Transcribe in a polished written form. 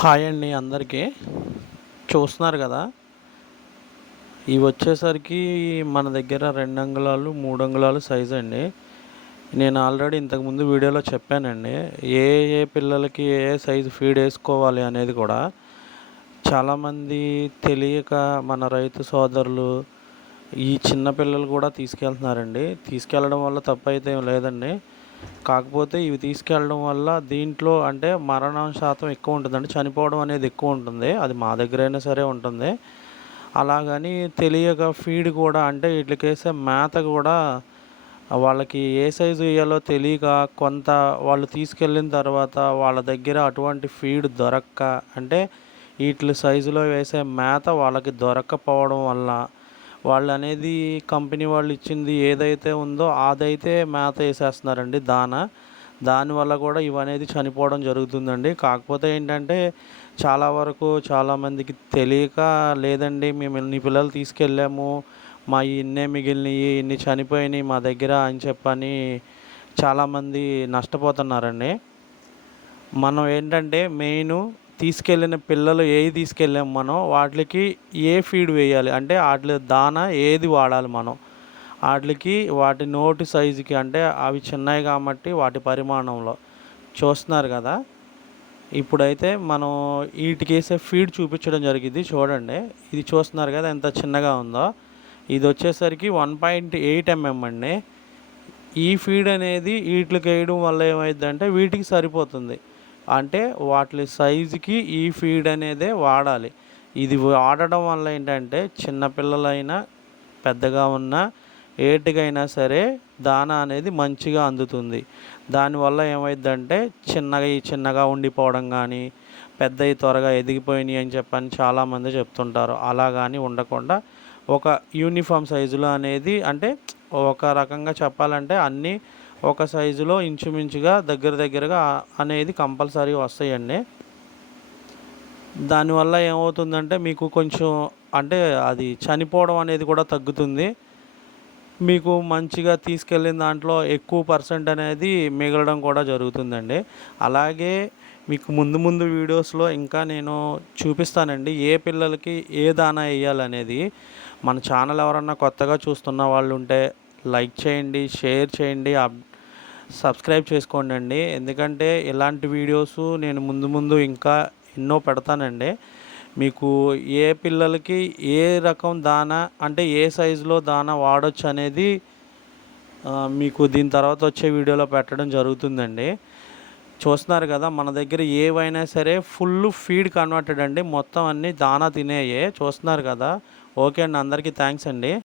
Hi అండి అందరికీ. చూస్తున్నారు గదా! ఇవి వచ్చేసరికి మన దగ్గర 2 అంగుళాలు, 3 అంగుళాలు సైజ్ అండి. నేను ఆల్రెడీ ఇంతకుముందు వీడియోలో చెప్పానండి. ఏ ఏ పిల్లలకి ఏ ఏ సైజు ఫీడ్ ఏసుకోవాలి అనేది కూడా. చాలామంది తెలియక మన రైతు సోదరులు ఈ చిన్న పిల్లలు కూడా తీసుకెళ్తున్నారండి. తీసుకెళ్ళడం వల్ల తప్పైతే ఏం లేదండి. కాకపోతే ఇవి తీసుకెళ్ళడం వల్ల దీంట్లో అంటే మరణం శాతం ఎక్కువ ఉంటుందండి. చనిపోవడం అనేది ఎక్కువ ఉంటుంది. అది మా దగ్గరైనా సరే ఉంటుంది. అలాగని తెలియక ఫీడ్ కూడా అంటే ఈట్లికేసే మేత కూడా వాళ్ళకి ఏ సైజు ఎయ్యాలో తెలియక కొంత వాళ్ళు తీసుకెళ్ళిన తర్వాత వాళ్ళ దగ్గర అటువంటి ఫీడ్ దొరక్క అంటే ఈట్లి సైజులో వేసే మేత వాళ్ళకి దొరక్కపోవడం వల్ల వాళ్ళనేది కంపెనీ వాళ్ళు ఇచ్చింది ఏదైతే ఉందో అదైతే మేత ఏసేస్తున్నారండి దానివల్ల కూడా ఇవనేది చనిపోవడం జరుగుతుందండి. కాకపోతే ఏంటంటే చాలా వరకు చాలామందికి తెలియక లేదండి మేము ఇన్ని పిల్లలు తీసుకెళ్ళాము. మాయి ఇన్నే మిగిలినయి, ఇన్ని చనిపోయినయి మా దగ్గర అని చెప్పని చాలామంది నష్టపోతున్నారండి. మనం ఏంటంటే మెయిను తీసుకెళ్ళిన పిల్లలు ఏయి తీసుకెళ్ళాము మనం వాటిలికి ఏ ఫీడ్ వేయాలి అంటే ఆటిలి దానా ఏది వాడాలి మనం. ఆటిలికి వాటి నోటి సైజుకి అంటే అవి చిన్నయి కాబట్టి వాటి పరిమాణంలో. చూస్తున్నారు గదా! ఇప్పుడైతే మనం ఈటికేసే ఫీడ్ చూపించడం జరిగిద్ది చూడండి. ఇది చూస్తున్నారు గదా! ఎంత చిన్నగా ఉందో. ఇదొచ్చేసరికి 1.8 అండి. ఈ ఫీడ్ అనేది ఈట్లికేయడం వల్ల ఏమైద్దంటే వీటికి సరిపోతుంది. అంటే వాటిలి సైజుకి ఈ ఫీడ్ అనేదే వాడాలి. ఇది వాడడం వల్ల ఏంటంటే చిన్న పిల్లలైనా, పెద్దగా ఉన్న ఏటికైనా సరే దానా అనేది మంచిగా అందుతుంది. దానివల్ల ఏమైద్దంటే చిన్నగా ఉండిపోవడం గానీ, పెద్దయి త్వరగా ఎదిగిపోయినియి అని చెప్పని చాలామంది చెప్తుంటారు. అలా గానీ ఉండకుండా ఒక యూనిఫార్మ్ సైజులో అనేది అంటే ఒక రకంగా చెప్పాలంటే అన్నీ ఒక సైజులో ఇంచుమించుగా దగ్గరగా అనేది కంపల్సరీ వస్తాయండి. దానివల్ల ఏమవుతుందంటే మీకు కొంచెం అంటే అది చనిపోవడం అనేది కూడా తగ్గుతుంది. మీకు మంచిగా తీసుకెళ్ళిన దాంట్లో ఎక్కువ పర్సెంట్ అనేది మిగలడం కూడా జరుగుతుందండి. అలాగే మీకు ముందు వీడియోస్‌లో ఇంకా నేను చూపిస్తానండి. ఏ పిల్లలకి ఏ దానా ఎయ్యాలనేది. మన ఛానల్ ఎవరన్నా కొత్తగా చూస్తున్న వాళ్ళుంటే లైక్ చేయండి, షేర్ చేయండి, సబ్స్క్రైబ్ చేసుకోండండి. ఎందుకంటే ఇలాంటి వీడియోసు నేను ముందు ఇంకా ఎన్నో పెడతానండి. మీకు ఏ పిల్లలకి ఏ రకం దానా అంటే ఏ సైజులో దానా వాడొచ్చనేది మీకు దీని తర్వాత వచ్చే వీడియోలో పెట్టడం జరుగుతుందండి. చూస్తున్నారు కదా! మన దగ్గర ఏవైనా సరే ఫుల్లు ఫీడ్ కన్వర్టెడ్ అండి. మొత్తం అన్నీ దానా తినేయే. చూస్తున్నారు కదా! ఓకే అండి. అందరికీ థాంక్స్ అండి.